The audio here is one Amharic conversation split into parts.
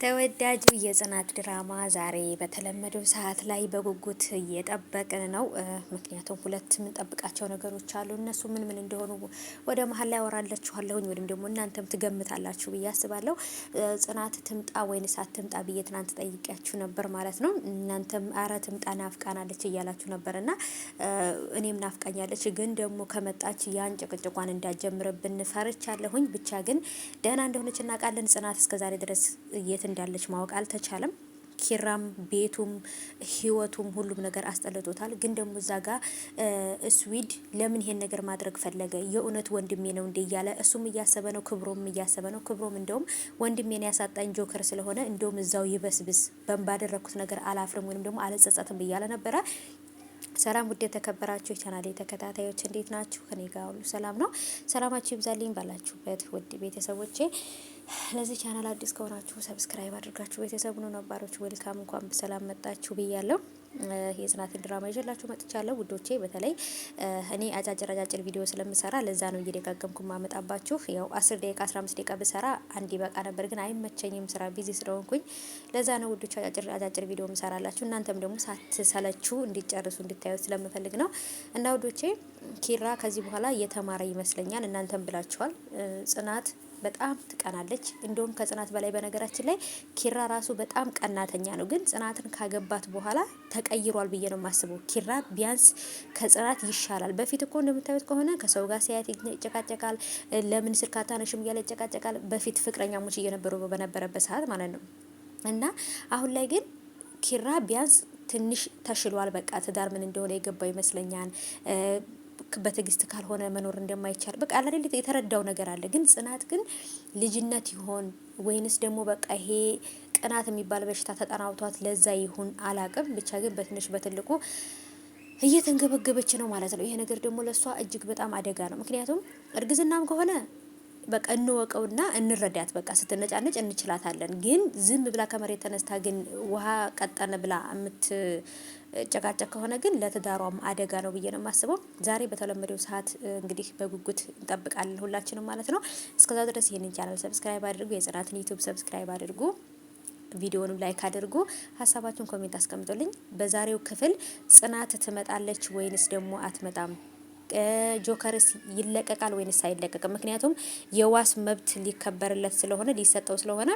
ተወዳጁ የጽናት ድራማ ዛሬ በተለመደው ሰዓት ላይ በጉጉት እየጠበቅን ነው። ምክንያቱም ሁለት የምንጠብቃቸው ነገሮች አሉ። እነሱ ምን ምን እንደሆኑ ወደ መሀል ላይ አወራላችኋለሁኝ ወይም ደግሞ እናንተም ትገምታላችሁ ብዬ አስባለሁ። ጽናት ትምጣ ወይንስ አትምጣ ብዬ ትናንት ጠይቂያችሁ ነበር ማለት ነው። እናንተም አረ ትምጣ ናፍቃናለች እያላችሁ ነበርና እኔም ናፍቃኛለች፣ ግን ደግሞ ከመጣች ያን ጭቅጭቋን እንዳጀምርብን ፈርቻለሁኝ። ብቻ ግን ደህና እንደሆነች እናውቃለን። ጽናት እስከዛሬ ድረስ እንዳለች ማወቅ አልተቻለም። ኪራም ቤቱም ህይወቱም ሁሉም ነገር አስጠልቶታል። ግን ደግሞ እዛ ጋር ስዊድ ለምን ይሄን ነገር ማድረግ ፈለገ? የእውነት ወንድሜ ነው እንዴ እያለ እሱም እያሰበ ነው፣ ክብሮም እያሰበ ነው። ክብሮም እንደውም ወንድሜን ያሳጣኝ ጆከር ስለሆነ እንደውም እዛው ይበስብስ ባደረኩት ነገር አላፍርም ወይም ደግሞ አልጸጸትም እያለ ነበረ። ሰላም ውድ የተከበራችሁ የቻናሌ ተከታታዮች እንዴት ናችሁ? ከኔ ጋር ሁሉ ሰላም ነው። ሰላማችሁ ይብዛልኝ ባላችሁበት ውድ ቤተሰቦቼ። ለዚህ ቻናል አዲስ ከሆናችሁ ሰብስክራይብ አድርጋችሁ ቤተሰቡ ነው። ነባሮች ዌልካም፣ እንኳን በሰላም መጣችሁ ብያለሁ። የጽናትን ድራማ ይዤላችሁ መጥቻለሁ ውዶቼ። በተለይ እኔ አጫጭር ቪዲዮ ስለምሰራ ለዛ ነው እየደጋገምኩ ማመጣባችሁ። ያው 10 ደቂቃ 15 ደቂቃ ብሰራ አንድ ይበቃ ነበር፣ ግን አይመቸኝም፣ ስራ ቢዚ ስለሆንኩኝ ለዛ ነው ውዶች አጫጭር ቪዲዮ ምሰራላችሁ። እናንተም ደግሞ ሳትሰለቹ እንዲጨርሱ እንድታዩት ስለምፈልግ ነው። እና ውዶቼ ኪራ ከዚህ በኋላ እየተማረ ይመስለኛል። እናንተም ብላችኋል ጽናት በጣም ትቀናለች። እንደውም ከጽናት በላይ በነገራችን ላይ ኪራ ራሱ በጣም ቀናተኛ ነው። ግን ጽናትን ካገባት በኋላ ተቀይሯል ብዬ ነው የማስበው። ኪራ ቢያንስ ከጽናት ይሻላል። በፊት እኮ እንደምታዩት ከሆነ ከሰው ጋር ሲያየት ይጨቃጨቃል። ለምን ስልክ አታነሽም እያለ ይጨቃጨቃል። በፊት ፍቅረኛሞች እየነበሩ በነበረበት ሰዓት ማለት ነው። እና አሁን ላይ ግን ኪራ ቢያንስ ትንሽ ተሽሏል። በቃ ትዳር ምን እንደሆነ የገባው ይመስለኛል። በትዕግስት ካልሆነ መኖር እንደማይቻል በቃ አይደል የተረዳው ነገር አለ። ግን ጽናት ግን ልጅነት ይሆን ወይንስ ደግሞ በቃ ይሄ ቅናት የሚባል በሽታ ተጠናውቷት ለዛ ይሁን አላቅም። ብቻ ግን በትንሽ በትልቁ እየተንገበገበች ነው ማለት ነው። ይሄ ነገር ደግሞ ለሷ እጅግ በጣም አደጋ ነው። ምክንያቱም እርግዝናም ከሆነ በቃ እንወቀውና እንረዳት። በቃ ስትነጫነጭ እንችላታለን። ግን ዝም ብላ ከመሬት ተነስታ ግን ውሃ ቀጠነ ብላ ጨቃጨቅ ከሆነ ግን ለትዳሯም አደጋ ነው ብዬ ነው የማስበው። ዛሬ በተለመደው ሰዓት እንግዲህ በጉጉት እንጠብቃለን ሁላችንም ማለት ነው። እስከዛ ድረስ ይሄንን ቻናል ሰብስክራይብ አድርጉ፣ የጽናትን ዩቲዩብ ሰብስክራይብ አድርጉ፣ ቪዲዮንም ላይክ አድርጉ፣ ሀሳባችሁን ኮሜንት አስቀምጡልኝ። በዛሬው ክፍል ጽናት ትመጣለች ወይንስ ደግሞ አትመጣም? ጆከርስ ይለቀቃል ወይንስ አይለቀቅም? ምክንያቱም የዋስ መብት ሊከበርለት ስለሆነ ሊሰጠው ስለሆነ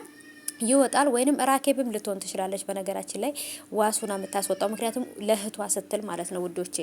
ይወጣል። ወይንም ራኬብም ልትሆን ትችላለች። በነገራችን ላይ ዋሱና የምታስወጣው ምክንያቱም ለእህቷ ስትል ማለት ነው ውዶቼ።